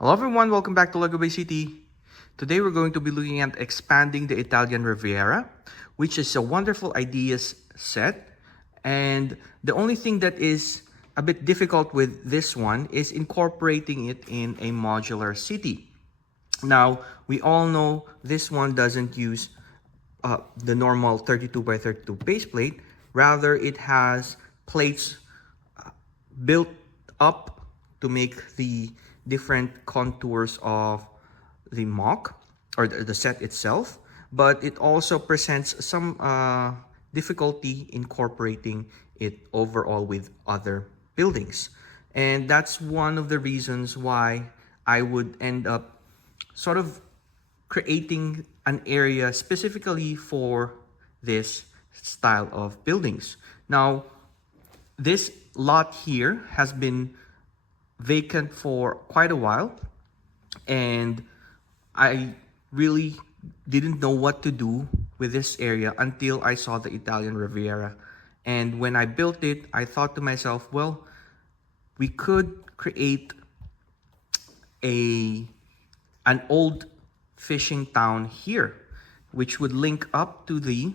Hello everyone, welcome back to Lego Bay City. Today we're going to be looking at expanding the Italian Riviera, which is a wonderful ideas set. And the only thing that is a bit difficult with this one is incorporating it in a modular city. Now, we all know this one doesn't use the normal 32 by 32 base plate. Rather, it has plates built up to make the different contours of the MOC or the set itself, but it also presents some difficulty incorporating it overall with other buildings. And that's one of the reasons why I would end up sort of creating an area specifically for this style of buildings. Now, this lot here has been vacant for quite a while, and I really didn't know what to do with this area until I saw the Italian Riviera. And when I built it, I thought to myself, well, we could create an old fishing town here, which would link up to the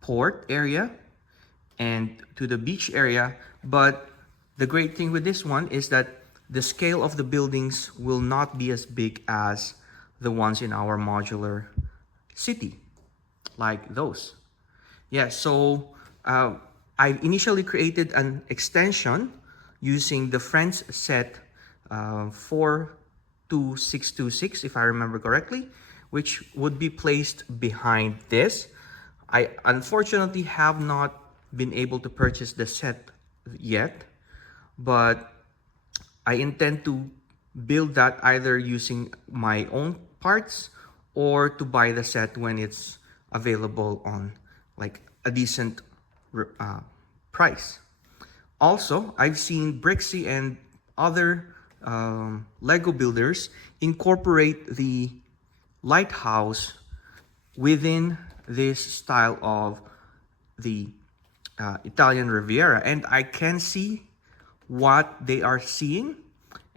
port area and to the beach area. But the great thing with this one is that the scale of the buildings will not be as big as the ones in our modular city, like those. Yeah, so I initially created an extension using the French set 42626, if I remember correctly, which would be placed behind this. I unfortunately have not been able to purchase the set yet, but I intend to build that either using my own parts or to buy the set when it's available on like a decent price. Also, I've seen Brixie and other Lego builders incorporate the lighthouse within this style of the Italian Riviera, and I can see what they are seeing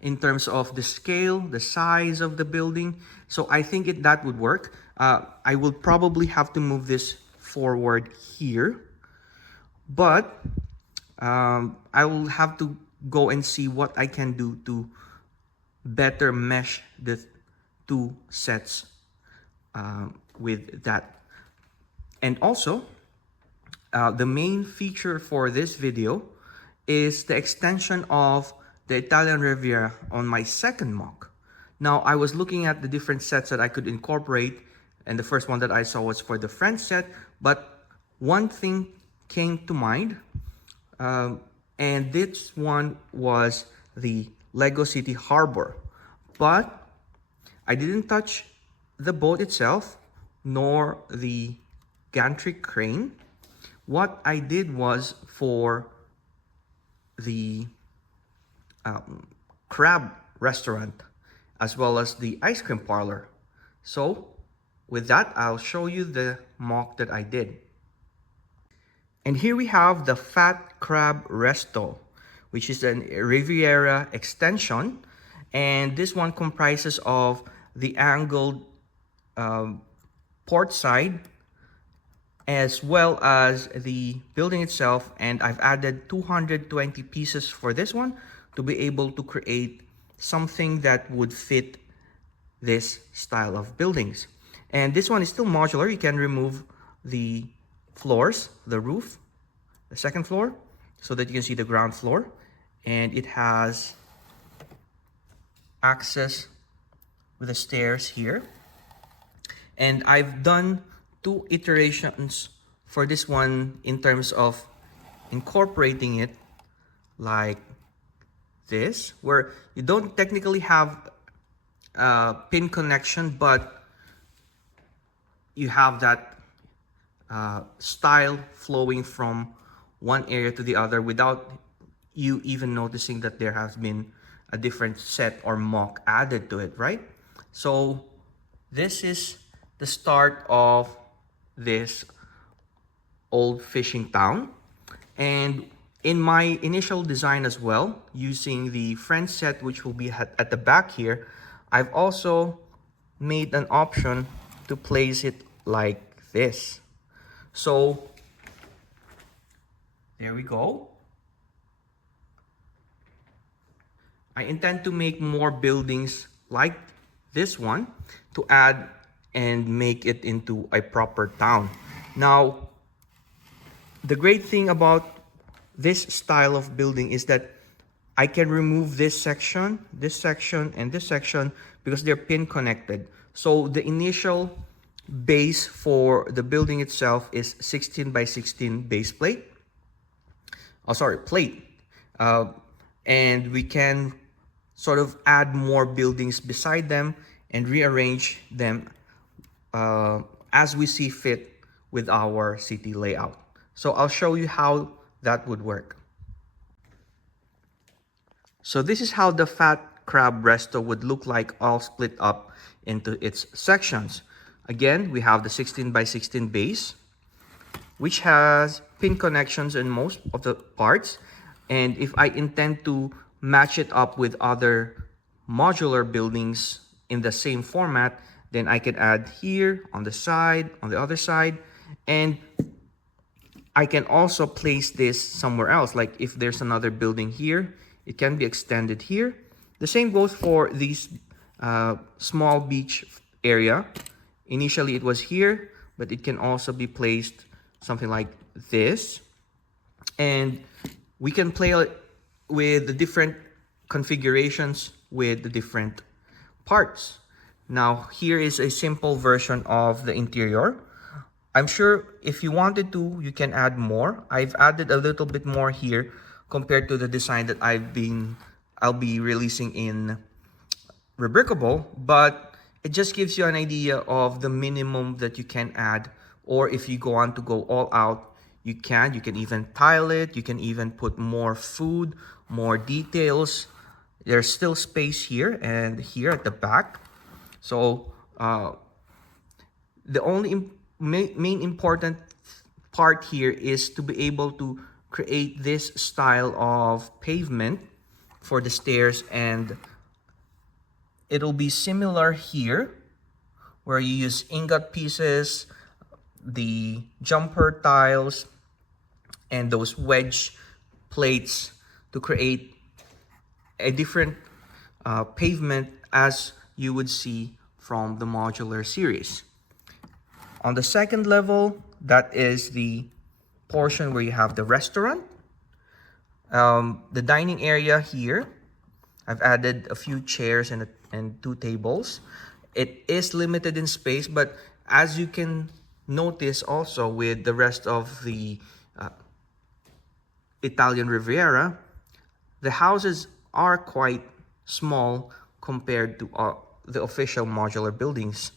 in terms of the scale, the size of the building. So I think that would work. I will probably have to move this forward here, but I will have to go and see what I can do to better mesh the two sets with that. And also, the main feature for this video is the extension of the Italian Riviera on my second MOC. Now, I was looking at the different sets that I could incorporate, and the first one that I saw was for the French set, but one thing came to mind, and this one was the Lego City Harbor. But I didn't touch the boat itself, nor the gantry crane. What I did was for the crab restaurant as well as the ice cream parlor. So with that, I'll show you the MOC that I did. And here we have the Fat Crab Resto, which is a Riviera extension. And this one comprises of the angled port side as well as the building itself, and I've added 220 pieces for this one to be able to create something that would fit this style of buildings. And this one is still modular. You can remove the floors, the roof, the second floor, so that you can see the ground floor, and it has access with the stairs here. And I've done 2 iterations for this one in terms of incorporating it like this, where you don't technically have a pin connection, but you have that style flowing from one area to the other without you even noticing that there has been a different set or MOC added to it, right? So this is the start of this old fishing town, and In my initial design as well, using the French set, which will be at the back here, I've also made an option to place it like this. So there we go. I intend to make more buildings like this one to add and make it into a proper town. Now, the great thing about this style of building is that I can remove this section, and this section because they're pin connected. So the initial base for the building itself is 16 by 16 base plate. Oh, sorry, plate. And we can sort of add more buildings beside them and rearrange them as we see fit with our city layout. So I'll show you how that would work. So this is how the Fat Crab Resto would look like, all split up into its sections. Again, we have the 16 by 16 base, which has pin connections in most of the parts. And if I intend to match it up with other modular buildings in the same format, then I can add here on the side, on the other side, and I can also place this somewhere else. Like if there's another building here, it can be extended here. The same goes for this small beach area. Initially it was here, but it can also be placed something like this. And we can play with the different configurations with the different parts. Now, here is a simple version of the interior. I'm sure if you wanted to, you can add more. I've added a little bit more here compared to the design that I'll be releasing in Rebrickable, but it just gives you an idea of the minimum that you can add. Or if you want to go all out, you can even tile it, you can even put more food, more details. There's still space here and here at the back. So the only main important part here is to be able to create this style of pavement for the stairs, and it'll be similar here where you use ingot pieces, the jumper tiles, and those wedge plates to create a different pavement as you would see from the modular series. On the second level, that is the portion where you have the restaurant. The dining area here, I've added a few chairs and 2 tables. It is limited in space, but as you can notice also with the rest of the Italian Riviera, the houses are quite small compared to the official modular buildings.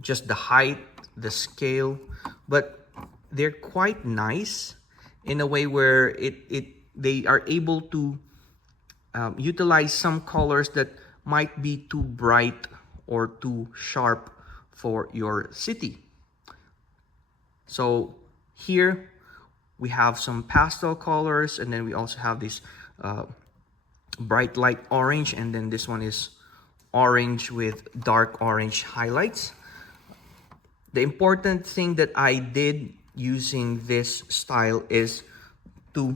Just the height, the scale, but they're quite nice in a way where they are able to utilize some colors that might be too bright or too sharp for your city. So here we have some pastel colors, and then we also have this bright light orange, and then this one is orange with dark orange highlights. The important thing that I did using this style is to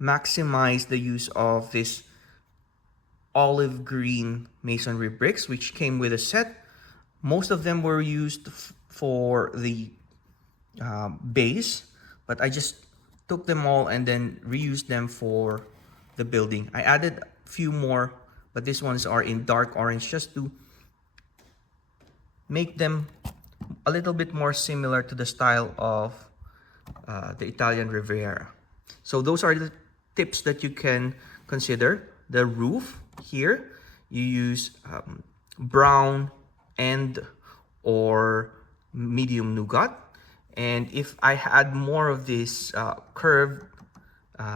maximize the use of this olive green masonry bricks, which came with a set. Most of them were used for the base, but I just took them all and then reused them for the building. I added a few more, but these ones are in dark orange just to make them a little bit more similar to the style of the Italian Riviera. So those are the tips that you can consider. The roof here, you use brown and or medium nougat. And if I had more of these curved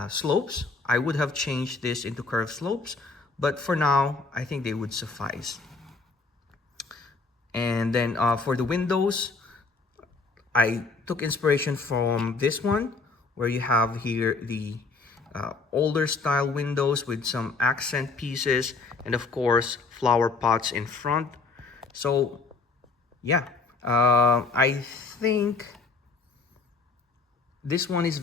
slopes, I would have changed this into curved slopes. But for now, I think they would suffice. And then for the windows, I took inspiration from this one, where you have here the older style windows with some accent pieces, and of course flower pots in front. So yeah, I think this one is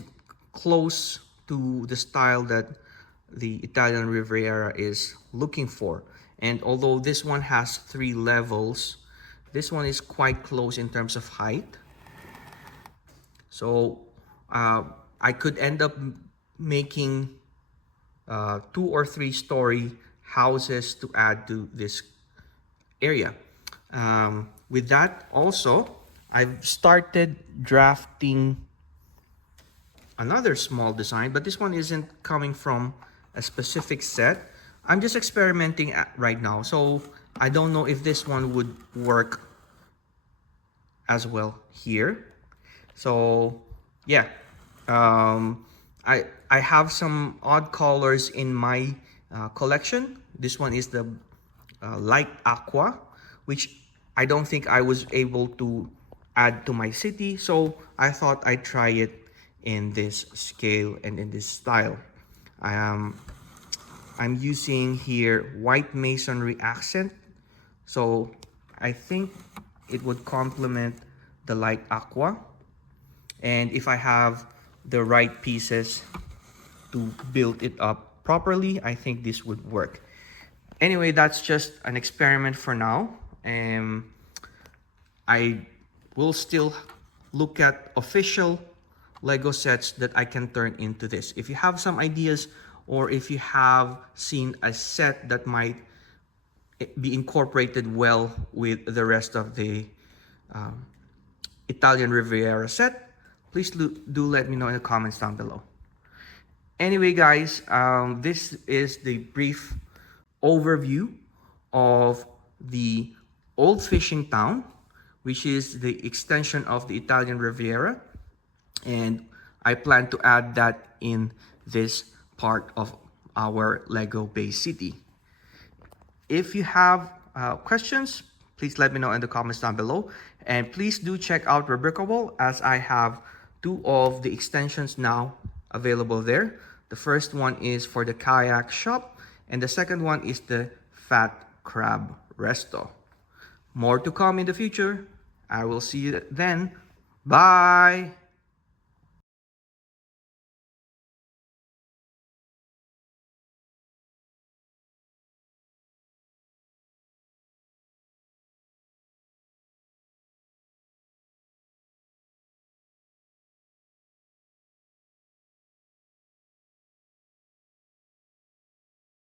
close to the style that the Italian Riviera is looking for. And although this one has 3 levels, this one is quite close in terms of height. So I could end up making 2 or 3 story houses to add to this area. With that also, I've started drafting another small design, but this one isn't coming from a specific set. I'm just experimenting right now, so I don't know if this one would work as well here. So yeah, I have some odd colors in my collection. This one is the light aqua, which I don't think I was able to add to my city, so I thought I'd try it in this scale and in this style. I'm using here white masonry accent, so I think it would complement the light aqua. And if I have the right pieces to build it up properly, I think this would work. Anyway, that's just an experiment for now. I will still look at official Lego sets that I can turn into this. If you have some ideas, or if you have seen a set that might be incorporated well with the rest of the Italian Riviera set, please do let me know in the comments down below. Anyway guys, this is the brief overview of the old fishing town, which is the extension of the Italian Riviera, and I plan to add that in this part of our Lego Bay City. If you have questions, please let me know in the comments down below, and please do check out Rebrickable, as I have 2 of the extensions now available there. The first one is for the kayak shop, and the second one is the fat crab resto. More to come in the future. I will see you then. Bye!